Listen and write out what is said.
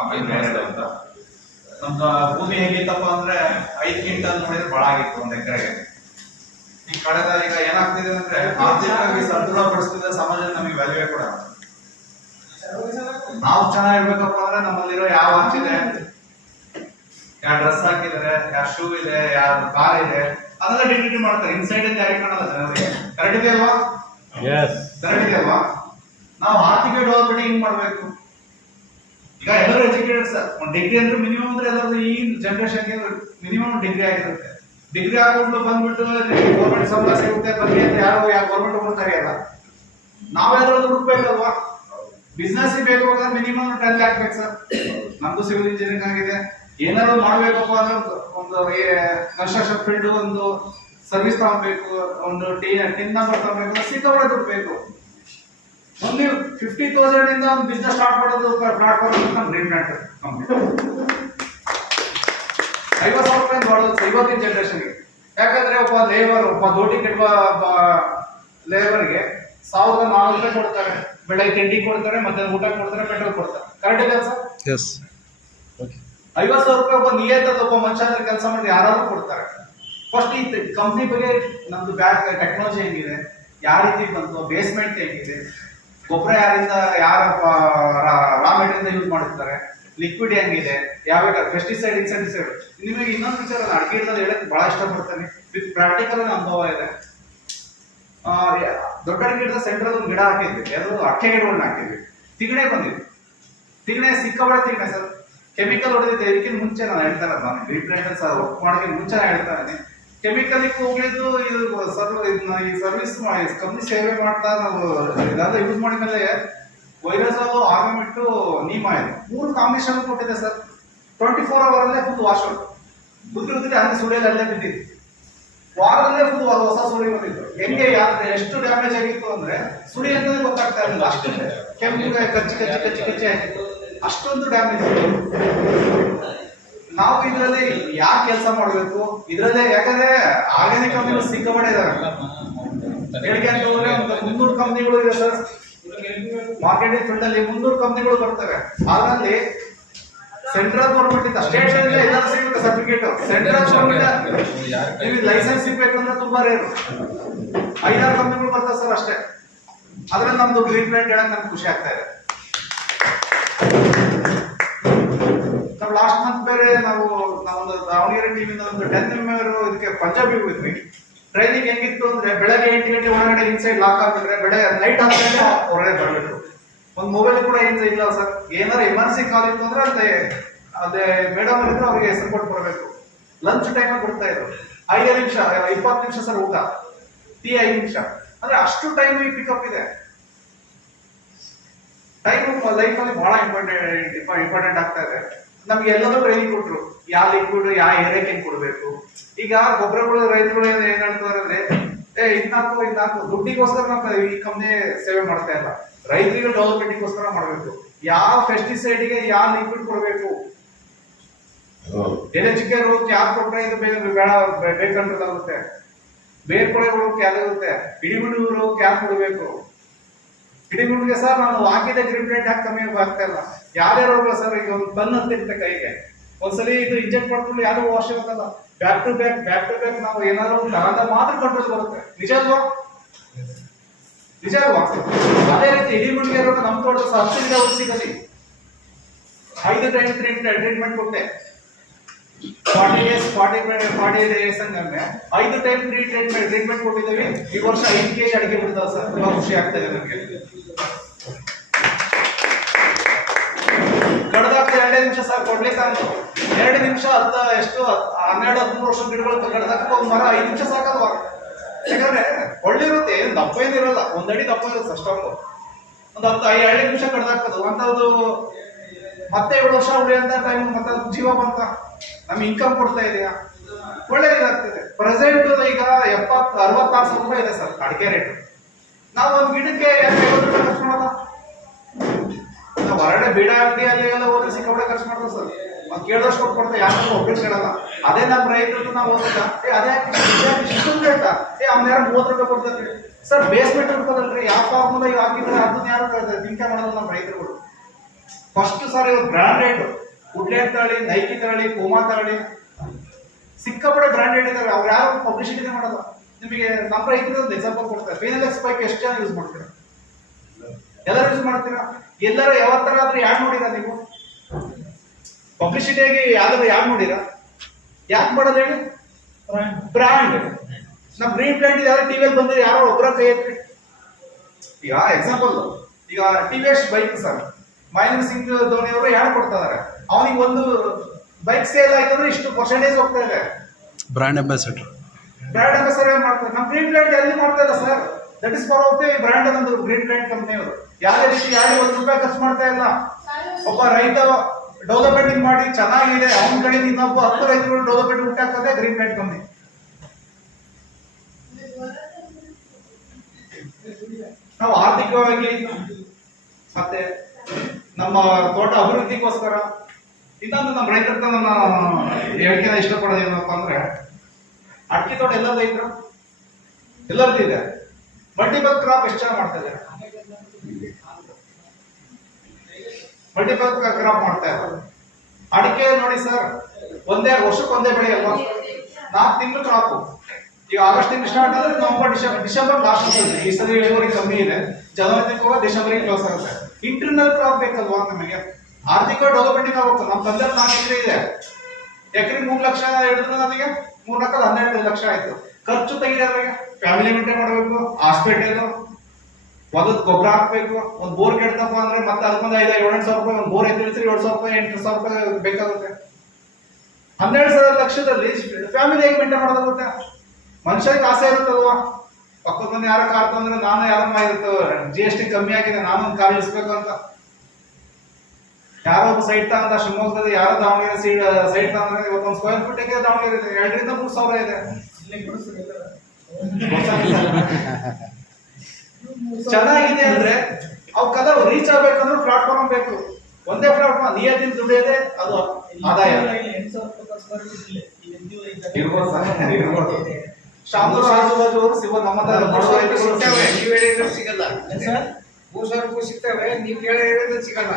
ಆಮೇಲೆ ಬೇರೆ ಅಂತ ನಮ್ದು ಭೂಮಿ ಹೇಗಿತ್ತಪ್ಪ ಅಂದ್ರೆ 5 ಕ್ವಿಂಟಲ್ ನೋಡಿದ್ರೆ ಬಹಳ ಆಗಿತ್ತು ಒಂದ್ ಎಕರೆಗೆ. ಈ ಕಳೆದ ಈಗ ಏನಾಗ್ತಿದೆ ಅಂದ್ರೆ ಆರ್ಥಿಕವಾಗಿ ಸದೃಢಪಡಿಸ್ತಿದ್ದ ಸಮಾಜ ನಮಗೆ ವ್ಯಾಲ್ಯೂವೇ ಕೂಡ. ನಾವು ಚೆನ್ನಾಗಿರ್ಬೇಕಪ್ಪ ಅಂದ್ರೆ ನಮ್ಮಲ್ಲಿರೋ ಯಾವ ವಾಚ್ ಇದೆ, ಯಾವ ಡ್ರೆಸ್ ಹಾಕಿದ್ದಾರೆ, ಯಾವ ಶೂ ಇದೆ, ಯಾವ ಕಾರ್ ಇದೆ, ಅದೆಲ್ಲ ಡಿಗ್ನಿಟಿ ಮಾಡ್ತಾರೆ. ಇನ್ಸೈಡ್ ಇಂದ ಯಾರಿಗೆ ಕಾಣಲ್ಲ ಜನರಿಗೆ. ಕರೆಕ್ಟ್ ಇದೆ ಅಲ್ವಾ? ಕರೆಕ್ಟ್ ಇದೆ ಅಲ್ವಾ? ನಾವು ಆರ್ಥಿಕ ಡೆವಲಪ್ಮೆಂಟ್ ಹಿಂಗ್ ಮಾಡ್ಬೇಕು. ಈಗ ಎಲ್ಲರೂ ಎಜುಕೇಟೆಡ್ ಸರ್, ಒಂದು ಡಿಗ್ರಿ ಅಂದ್ರೆ ಮಿನಿಮಮ್ ಅಂದ್ರೆ ಎಲ್ಲರೂ ಈ ಜನರೇಷನ್ಗೆ ಮಿನಿಮಮ್ ಡಿಗ್ರಿ ಆಗಿರುತ್ತೆ. ಡಿಗ್ರಿ ಹಾಕೊಂಡು ಬಂದ್ಬಿಟ್ಟು ಗೌರ್ಮೆಂಟ್ ಸಂಬಳ ಸಿಗುತ್ತೆ ಬನ್ನಿ ಅಂತ ಯಾರು ಗೌರ್ಮೆಂಟ್ ಕೊಡ್ತಾರೆ ಅಲ್ಲ. ನಾವೆಲ್ಲರೂ ಹುಡುಕ್ಬೇಕಲ್ವಾ? ಬಿಸ್ನೆಸ್ ಬೇಕು ಅಂದ್ರೆ ಮಿನಿಮಮ್ 10 lakh ಬೇಕು ಸರ್. ನಮ್ದು ಸಿವಿಲ್ ಇಂಜಿನಿಯರಿಂಗ್ ಆಗಿದೆ. ಏನಾದ್ರು ಮಾಡ್ಬೇಕಪ್ಪ ಅಂದ್ರೆ ಒಂದು ಕನ್ಸ್ಟ್ರಕ್ಷನ್ ಫೀಲ್ಡ್ ಒಂದು ಸರ್ವಿಸ್ ತಗೊಬೇಕು, ಒಂದು ಟಿನ್ ನಂಬರ್ ತಗೊಬೇಕು, ಸಿಕ್ಕಾಪಟ್ಟೆ ದುಡ್ಡು ಬೇಕು. ಒಂದು 50,000 ಇಂದ ಒಂದು ಬಿಸ್ನೆಸ್ ಸ್ಟಾರ್ಟ್ ಮಾಡೋದು ಪ್ಲಾಟ್ಫಾರ್ಮ್ ನಮ್ಮ ಗ್ರೀನ್ ಪ್ಲಾಂಟ್ ಕಂಪ್ನಿ. 50,000 ರೂಪಾಯಿ ಮಾಡೋದು ಇವತ್ತಿನ ಜನರೇಷನ್ಗೆ. ಯಾಕಂದ್ರೆ ಒಬ್ಬ ಲೇಬರ್, ಒಬ್ಬ ದೋಟಿ ಕಟ್ಟುವ ಲೇಬರ್ಗೆ 1,400 ರೂಪಾಯಿ ಕೊಡ್ತಾರೆ. ಬೆಳಗ್ಗೆ ತಿಂಡಿ ಕೊಡ್ತಾರೆ, ಮಧ್ಯಾಹ್ನ ಊಟ ಕೊಡ್ತಾರೆ, ಪೆಟ್ರೋಲ್ ಕೊಡ್ತಾರೆ. ಕರೆಕ್ಟ್ ಇದೆ ಸರ್? 50,000 ರೂಪಾಯಿ ಒಬ್ಬ ನಿಯತದ ಒಬ್ಬ ಮನುಷ್ಯ ಕೆಲಸ ಮಾಡಿ ಯಾರಾದ್ರೂ ಕೊಡ್ತಾರೆ. ಫಸ್ಟ್ ಈ ಕಂಪ್ನಿ ಬಗ್ಗೆ ನಮ್ದು ಬ್ಯಾಕ್ ಟೆಕ್ನಾಲಜಿ ಹೆಂಗಿದೆ, ಯಾವ ರೀತಿ ಬಂತು, ಬೇಸ್ಮೆಂಟ್ ಹೇಗಿದೆ, ಗೊಬ್ಬರ ಯಾರಿಂದ ಯಾರ ರಾ ಮೆಟೀರಿಯಲ್ ಯೂಸ್ ಮಾಡಿರ್ತಾರೆ, ಲಿಕ್ವಿಡ್ ಹೆಂಗಿದೆ, ಯಾವ ಪೆಸ್ಟಿಸೈಡ್ ಇನ್ಸೆಕ್ಟಿಸೈಡ್. ನಿಮಗೆ ಇನ್ನೊಂದು ವಿಚಾರ ಅಡಿಕೆ ಗಿಡದಲ್ಲಿ ಹೇಳಕ್ ಬಹಳ ಇಷ್ಟಪಡ್ತೇನೆ. ವಿತ್ ಪ್ರಾಕ್ಟಿಕಲ್ ಅನುಭವ ಇದೆ. ದೊಡ್ಡ ಅಡಿಕೆ ಗಿಡದ ಸೆಂಟ್ರಲ್ ಒಂದು ಗಿಡ ಹಾಕಿದ್ವಿ, ಯಾವ್ದು ಅಡಿಕೆ ಗಿಡಗಳನ್ನ ಹಾಕಿದ್ವಿ. ತಿಗಣೆ ಬಂದಿದ್ವಿ. ತಿಗಣೆ ಸಿಕ್ಕಾಬಳೆ ತಿಗಣೆ ಸರ್. ಕೆಮಿಕಲ್ ಹೊಡೆದಿದ್ದೆ. ಇದಕ್ಕಿಂತ ಮುಂಚೆ ನಾನು ಹೇಳ್ತಾರೆ, ನಾನು ರೀಪ್ಲೇಂಟ್ ವರ್ಕ್ ಮಾಡೋದಕ್ಕೆ ಮುಂಚೆ ಹೇಳ್ತಾನೆ. ಕೆಮಿಕಲ್ ಹೋಗಿದ್ದು ಇದು ಈ ಸರ್ವಿಸ್ ಕಂಪ್ನಿ ಸೇವೆ ಮಾಡ್ತಾ ನಾವು ಇದೆಲ್ಲ ಯೂಸ್ ಮಾಡಿದ್ಮೇಲೆ ವೈರಸ್ ಆರ್ಗಮಿಟ್ಟು ನೀಮ ಇದೆ 3 ಕಾಂಬಿನೇಷನ್ ಕೊಟ್ಟಿದೆ ಸರ್. 24 hour ಅಲ್ಲೇ ಫುಲ್ ವಾಶ್ ಔಟ್. ಉದ್ರಿ ಹಂಗೆ ಸುಳಿಯಲ್ಲಿ ಅಲ್ಲೇ ಬಿದ್ದಿತ್ತು. ವಾರದಲ್ಲೇ ಫುಲ್ ಹೊಸ ಸುಳಿ ಬಂದಿತ್ತು. ಹೆಂಗೆ ಯಾವ್ದು ಎಷ್ಟು ಡ್ಯಾಮೇಜ್ ಆಗಿತ್ತು ಅಂದ್ರೆ ಸುಳಿ ಅಂತಲೇ ಗೊತ್ತಾಗ್ತಾ ಇರಲಿಲ್ಲ. ಅಷ್ಟು ಕೆಂಪು ಕಚ್ಚಿ ಆಗಿತ್ತು. ಅಷ್ಟೊಂದು ಡ್ಯಾಮೇಜ್ ಇತ್ತು. ನಾವು ಇದರಲ್ಲಿ ಯಾಕೆ ಕೆಲಸ ಮಾಡಬೇಕು ಇದರಲ್ಲೇ? ಯಾಕಂದ್ರೆ ಆರ್ಗ್ಯಾನಿಕ್ ಕಂಪನಿಗಳು ಸಿಕ್ಕಾಪಟ್ಟೆ ಇದಾವೆ. ಹೇಳಿಕೆ ಅಂತ ಹೋದ್ರೆ 300 ಕಂಪನಿಗಳು ಇದೆ ಸರ್. ಮಾರ್ಕೆಟಿಂಗ್ ಫೀಲ್ಡ್ ಅಲ್ಲಿ 300 ಕಂಪನಿಗಳು ಬರ್ತವೆ. ಅದರಲ್ಲಿ ಸೆಂಟ್ರಲ್ ಗೌರ್ಮೆಂಟ್ ಇಂದ ಸ್ಟೇಟ್ ಎಲ್ಲರೂ ಸಿಗುತ್ತೆ ಸರ್ಟಿಫಿಕೇಟ್. ಸೆಂಟ್ರಲ್ ಗೌರ್ಮೆಂಟ್ ಲೈಸೆನ್ಸ್ ಸಿಗ್ಬೇಕಂದ್ರೆ ತುಂಬಾ ರೇರು. 5-6 ಕಂಪನಿಗಳು ಬರ್ತವೆ ಸರ್ ಅಷ್ಟೇ. ಅದ್ರಲ್ಲಿ ನಮ್ದು ಗ್ರೀನ್ ಪ್ಲಾಂಟ್ ಹೇಳಕ್ ನಮ್ಗೆ ಖುಷಿ ಆಗ್ತಾ ಇದೆ. ನಾವು ಲಾಸ್ಟ್ ಮಂತ್ ಬೇರೆ ನಾವು ದಾವಣಗೆರೆ ಟೀಮಿಂದ ಒಂದು 10 ಮೆಂಬರ್ ಇದಕ್ಕೆ ಪಂಜಾಬಿ ಹೋಗಿದ್ವಿ. ಟ್ರೈನಿಂಗ್ ಹೆಂಗಿತ್ತು ಅಂದ್ರೆ ಬೆಳಗ್ಗೆ 8 ಗಂಟೆ ಒಳಗಡೆ ಇನ್ಸೈಡ್ ಲಾಕ್ ಆಗಿದ್ರೆ ನೈಟ್ 10 ಗಂಟೆ ಹೊರಗಡೆ ಬರಬೇಕು. ಒಂದು ಮೊಬೈಲ್ ಕೂಡ ಇಲ್ಲ ಸರ್. ಏನಾದ್ರು ಎಮರ್ಜೆನ್ಸಿ ಕಾಲ್ ಇತ್ತು ಅಂದ್ರೆ ಅದೇ ಮೇಡಮ್ ಇದ್ರೆ ಅವ್ರಿಗೆ ಹೆಸರು ಕೊಟ್ಟು ಬರಬೇಕು. ಲಂಚ್ ಟೈಮ್ ಕೊಡ್ತಾ ಇದ್ರು. 5 ನಿಮಿಷ 20 ನಿಮಿಷ ಸರ್ ಊಟ, ಟೀ 5 ನಿಮಿಷ. ಅಂದ್ರೆ ಅಷ್ಟು ಟೈಮ್ ಪಿಕಪ್ ಇದೆ. ಟೈಮ್ ಲೈಫ್ ಅಲ್ಲಿ ಬಹಳ ಇಂಪಾರ್ಟೆಂಟ್ ಆಗ್ತಾ ಇದೆ. ನಮ್ಗೆ ಎಲ್ಲದೂ ಟ್ರೈನಿಂಗ್ ಕೊಟ್ರು. ಯಾವ ಲಿಕ್ವಿಡ್ ಯಾವ ಏರಿಯಾಕ್ಕೆ ಹೆಂಗ್ ಕೊಡ್ಬೇಕು. ಈಗ ಗೊಬ್ಬರಗಳು ರೈತರು ಏನ್ ಹೇಳ್ತಾರೆ ಅಂದ್ರೆ ಇದ್ನಾಕು ದುಡ್ಡಿಗೋಸ್ಕರ ನಾವು ಈ ಕಂಪ್ನಿ ಸೇವೆ ಮಾಡ್ತಾ ಇಲ್ಲ. ರೈತರಿಗೆ ಡೆವಲಪ್ಮೆಂಟ್ಗೋಸ್ಕರ ಮಾಡ್ಬೇಕು. ಯಾವ ಪೆಸ್ಟಿಸೈಡ್ ಗೆ ಯಾವ ಲಿಕ್ವಿಡ್ ಕೊಡ್ಬೇಕು, ಎಲೆಚಿಕೆ ರೋಗಕ್ಕೆ ಯಾರು ಕೊಟ್ರೆ ಇದು ಬೇಕಂಟ್ರೋಲ್ ಆಗುತ್ತೆ, ಬೇರ್ಕೊಳೆ ರೋಗಕ್ಕೆ ಯಾವ್ದಾಗುತ್ತೆ, ಇಡಿಮಿಡು ರೋಗಕ್ಕೆ ಯಾರು ಕೊಡ್ಬೇಕು. ಇಡಿಮಿಡಿಗೆ ಸರ್ ನಾನು ಹಾಕಿದ ಗ್ರೀನ್ ಪ್ಲಾಂಟ್ ಯಾಕೆ ಕಮ್ಮಿ ಆಗ್ತಾ ಇಲ್ಲ. ಯಾವ್ದೇ ರೋಗ ಸರ್, ಈಗ ಒಂದು ಟನ್ ಅಂತಿರುತ್ತೆ ಕೈಗೆ. ಒಂದ್ಸಲಿ ಇದು ಇಂಜೆಕ್ಟ್ ಮಾಡ್ಕೊಂಡು ಯಾವ್ದು ಅವಶ್ಯಕತೆ ಅಲ್ಲ. ಬ್ಯಾಕ್ ಟು ಬ್ಯಾಕ್ ನಾವು ಏನಾದ್ರು ಮಾತ್ರ ಕಂಟ್ರೋಲ್ ಬರುತ್ತೆ. ನಿಜ ಅಲ್ವಾ? ಅದೇ ರೀತಿ ಇಡಿಮಿಡಿಗೆ ರೋಗ ನಮ್ ತೋಟದ ಸಬ್ಸಿಡಿ ಸಿಗಲಿ. 5 ಟೈಮ್ ಟ್ರೀಟ್ಮೆಂಟ್ ಕೊಟ್ಟೆ. 40 days ಅಂದ್ರೆ 5 ಟೈಮ್ ಟ್ರೀಟ್ಮೆಂಟ್ ಕೊಟ್ಟಿದ್ದೀವಿ. ಈ ವರ್ಷ 8 kg ಅಡಿಕೆ ಬಿಡ್ತಾವ ಸರ್. ತುಂಬಾ ಖುಷಿ ಆಗ್ತಾ ಇದೆ ನಮಗೆ. ಕಡ್ದಾಕ್ತ 2 ನಿಮಿಷ ಸರ್ ಕೊಡ್ಲಿಕ್ಕೆ 2 ನಿಮಿಷ ಎಷ್ಟು 12-13 ವರ್ಷ ಗಿಡಗಳು ಕಡ್ದಾಕ ಒಂದು ಮರ 5 ನಿಮಿಷ ಸಾಕಲ್ವಾ? ಯಾಕಂದ್ರೆ ಒಳ್ಳಿರುತ್ತೆ, ಏನ್ ದಪ್ಪ ಏನಿರಲ್ಲ, 1 ಅಡಿ ದಪ್ಪ ಇರುತ್ತೆ ಅಷ್ಟೊಂದು. ಒಂದು 2 ನಿಮಿಷ ಕಡ್ದಾಕೋದು ಅಂತದ್ದು. ಮತ್ತೆ 7 ವರ್ಷ ಉಳಿಯಂತ ಟೈಮ್ ಮತ್ತೆ ಜೀವ ಬಂತ ನಮ್ಗೆ ಇನ್ಕಮ್ ಕೊಡ್ತಾ ಇದೆಯಾ? ಒಳ್ಳೆದಾಗ್ತಿದೆ. ಪ್ರೆಸೆಂಟ್ ಈಗ 60,000 ರೂಪಾಯಿ ಇದೆ ಸರ್ ಅಡಿಕೆ ರೇಟ್. ನಾವು ಒಂದು ಗಿಡಕ್ಕೆ 50 ರೂಪಾಯಿ ಖರ್ಚು ಮಾಡೋಣ. ನಾವು ಹೊರಗಡೆ ಬೀಡ ಅಂಗಡಿ ಅಲ್ಲಿ ಎಲ್ಲ ಹೋದ್ರೆ ಸಿಕ್ಕಾಪಟ್ಟೆ ಖರ್ಚು ಮಾಡೋದು ಸರ್. ಕೇಳಿದಷ್ಟು ಕೊಡ್ತಾರೆ, ಯಾರು ಒಬ್ಬರು ಕೇಳಲ್ಲ. ಅದೇ ನಮ್ಮ ರೈತರು ನಾವು ಹೋದಾಗ ಅದೇ ಇಷ್ಟೊಂದು ರೇಟ ಅವ್ನ ಯಾರು 30 ರೂಪಾಯಿ ಕೊಡ್ತಾರೆ ಸರ್. ಬೇಸ್ಮೆಂಟ್ ಇಟ್ಕೋದಲ್ರಿ, ಯಾವ ಫಾರ್ಮುಲಾ ಹಾಕಿದ್ರೆ ಅದನ್ನ ಯಾರು ತಿಂಕೆ ಮಾಡೋದು ನಮ್ಮ ರೈತರುಗಳು. ಫಸ್ಟ್ ಸರ್ ಇವ್ರು ಬ್ರಾಂಡೆಡ್ ವುಡ್ಲ್ಯಾಂಡ್ ತಗೊಳ್ಳಿ, ನೈಕಿ ತಗೊಳ್ಳಿ, ಪೂಮಾ ತಗೊಳ್ಳಿ, ಸಿಕ್ಕಾಪಟ್ಟೆ ಬ್ರಾಂಡೆಡ್ ಇದಾವೆ. ಅವ್ರು ಯಾರು ಪಬ್ಲಿಸಿಟಿನೇ ಮಾಡಲ್ಲ. ನಿಮಗೆ ನಮ್ಮ ರೈತರು ಒಂದು ಎಕ್ಸಾಂಪಲ್ ಕೊಡ್ತಾರೆ. ಫಿನಾಲೆಕ್ಸ್ ಬೈಕ್ ಎಷ್ಟು ಜನ ಯೂಸ್ ಮಾಡ್ತೀರಾ? ಎಲ್ಲರೂ ಯೂಸ್ ಮಾಡ್ತೀರಾ? ಎಲ್ಲರೂ ಯಾವತ್ತರ ಆದ್ರೂ ಯಾರು ನೋಡಿರಾ ನೀವು? ಪಬ್ಲಿಸಿಟಿಯಾಗಿ ಯಾವ್ದಾದ್ರು ಯಾರು ನೋಡಿರಾ? ಯಾಕೆ ಮಾಡೋದು ಹೇಳಿ? ಬ್ರಾಂಡ್. ನಮ್ಮ ಬ್ರೀಡ್ ಬ್ರ್ಯಾಂಡ್ ಯಾರು ಟಿವಿಯಲ್ಲಿ ಬಂದ್ರೆ ಯಾರೋ ಒಬ್ಬರ ಕೈ ಎತ್ತಿ. ಈಗ ಎಕ್ಸಾಂಪಲ್, ಈಗ ಟಿವಿಎಸ್ ಬೈಕ್ ಸರ್, ಮಹೇಂದ್ರ ಸಿಂಗ್ ಧೋನಿ ಅವರು ಯಾರು ಕೊಡ್ತಾ ಇದಾರೆ? ಅವನಿಗೆ ಒಂದು ಬೈಕ್ ಸೇಲ್ ಆಯ್ತಂದ್ರೆ ಇಷ್ಟು ಪರ್ಸೆಂಟೇಜ್ ಹೋಗ್ತಾ ಇದೆ. ಬ್ರಾಂಡ್ ಅಂಬಾಸಿಡರ್ ಮಾಡ್ತಾರೆ. ನಮ್ಮ ಗ್ರೀನ್ ಬ್ರ್ಯಾಂಡ್ ಎಲ್ಲಿ ಮಾಡ್ತಾ ಇಲ್ಲ sir. That is for of the brand ಅನ್ನೋದು ಗ್ರೀನ್ ಬ್ರ್ಯಾಂಡ್ ಕಂಪನಿಯವರು. ಯಾವುದೇ ರೀತಿ ಯಾರು ₹1 ಖರ್ಚು ಮಾಡ್ತಾ ಇಲ್ಲ. ಒಬ್ಬ ರೈತ ಡೆವಲಪ್ಮೆಂಟ್ ಮಾಡಿ ಚೆನ್ನಾಗಿದೆ, ಅವನ ಕಡೆ ಇನ್ನೊಬ್ಬ 10 ರೈತರು ಡೆವಲಪ್ಮೆಂಟ್ ಹುಟ್ಟಾಕದೆ ಗ್ರೀನ್ ಬ್ರ್ಯಾಂಡ್ ಕಂಪನಿ. ನಾವು ಆರ್ಥಿಕವಾಗಿ ಮತ್ತೆ ನಮ್ಮ ತೋಟ ಅಭಿವೃದ್ಧಿಗೋಸ್ಕರ ಇನ್ನೊಂದು ನಮ್ಮ ರೈತರ ನನ್ನ ಹೇಳಿಕೆ ಇಷ್ಟಪಡೋದು ಏನಪ್ಪ ಅಂದ್ರೆ, ಅಡಿಕೆ ತೋಟ ಎಲ್ಲರದ್ದು ಇದ್ರು, ಎಲ್ಲರದ್ದು ಇದೆ. ಮಲ್ಟಿಪಲ್ ಕ್ರಾಪ್ ಎಷ್ಟು ಚೆನ್ನಾಗಿ ಮಾಡ್ತಾ ಇದ್ದಾರೆ. ಮಲ್ಟಿಪಲ್ ಕ್ರಾಪ್ ಮಾಡ್ತಾ ಇದ್ದಾರೆ. ಅಡಿಕೆ ನೋಡಿ ಸರ್, ವರ್ಷಕ್ಕೆ ಒಂದೇ ಬೆಳೆ ಅಲ್ವಾ? 4 ತಿಂಗಳು ಕ್ರಾಪ್. ಈಗ ಆಗಸ್ಟ್ ತಿಂಗಳು ಸ್ಟಾರ್ಟ್ ಆದ್ರೆ ನವೆಂಬರ್ ಡಿಸೆಂಬರ್ ಲಾಸ್ಟ್ ಆಗ್ತದೆ. ಈ ಸರಿ ಇಳುವರಿ ಕಮ್ಮಿ ಇದೆ. ಜನವರಿ ತಿಂಗಳು ಡಿಸೆಂಬರ್ ಕ್ಲೋಸ್ ಆಗುತ್ತೆ. ಇಂಟರ್ನಲ್ ಕ್ರಾಪ್ ಬೇಕಲ್ವಾ ನಮಗೆ? ಆರ್ಥಿಕ ಡೆವಲಪ್ಮೆಂಟ್ ಆಗಬೇಕು. ನಮ್ಮ ತಂದೆ 4 ಎಕರೆ ಇದೆ. ಎಕರೆಗೆ 3 ಲಕ್ಷ ಹೇಳಿದ್ರೆ ನನಗೆ 3 ಲಕ್ಷ 12 ಲಕ್ಷ ಆಯ್ತು. ಖರ್ಚು ತೆಗಿದ್ರೆ ಫ್ಯಾಮಿಲಿ ಮೇಂಟೈನ್ ಮಾಡಬೇಕು, ಹಾಸ್ಪಿಟಲ್, ಒಂದ್ ಗೊಬ್ಬರ ಹಾಕ್ಬೇಕು, ಒಂದ್ ಬೋರ್ ಕೆಡ್ತಪ್ಪ ಅಂದ್ರೆ ಮತ್ತೆ ಅದಕ್ಕೊಂದು 5-7 ಸಾವಿರ ರೂಪಾಯಿ, ಒಂದ್ ಬೋರ್ ಐತೆ 7,000 ರೂಪಾಯಿ 8,000 ರೂಪಾಯಿ ಬೇಕಾಗುತ್ತೆ. 12,000 ಲಕ್ಷದಲ್ಲಿ ಫ್ಯಾಮಿಲಿ ಹೇಗೆ ಮೇಂಟೈನ್ ಮಾಡೋದಾಗುತ್ತೆ? ಮನುಷ್ಯರಿಗೆ ಆಸೆ ಇರುತ್ತಲ್ವಾ? ಪಕ್ಕದ ಮನೆ ಯಾರ ಕಾರ್ ತಂದ್ರೆ ನಾನು ಯಾರಮ್ಮ ಇರುತ್ತೆ, GST ಕಮ್ಮಿ ಆಗಿದೆ, ನಾನು ಒಂದು ಕಾರ್ ಇಳಿಸ್ಬೇಕು ಅಂತ. ಯಾರೋ ಒಬ್ಬ ಸೈಟ್ ತಗೊಂಡ ಶಿವಮೊಗ್ಗದಲ್ಲಿ, ಯಾರೋ ದಾವಣಗೆರೆ ಸೈಟ್ ತಗೊಂಡ್ರೆ ಇವತ್ತೊಂದು ಸ್ಕ್ವೇರ್ ಫೀಟ್ ಗೆ ದಾವಣಗೆರೆ ಇದೆ 2,000-3,000 ಇದೆ. ಚೆನ್ನಾಗಿದೆ ಅಂದ್ರೆ ಅವಕ್ಕೆಲ್ಲ ರೀಚ್ ಆಗ್ಬೇಕಂದ್ರೆ ಪ್ಲಾಟ್ಫಾರ್ಮ್ ಬೇಕು. ಒಂದೇ ಪ್ಲಾಟ್ಫಾರ್ಮ್ ನಿಯತ್ತಿನ ದುಡಿಯೋದೇ ಅದು ಆದಾಯ. ಶಾಮೂರು ಆಜುಬಾಜು ಅವರು ಸಿಗೋ ನಮ್ಮ ನೀವು ಹೇಳಿದ್ರೆ ಸಿಗಲ್ಲ. 3,000 ರೂಪಾಯಿ ಸಿಗ್ತವೆ, ನೀವು ಕೇಳಿದ್ರೆ ಸಿಗಲ್ಲ.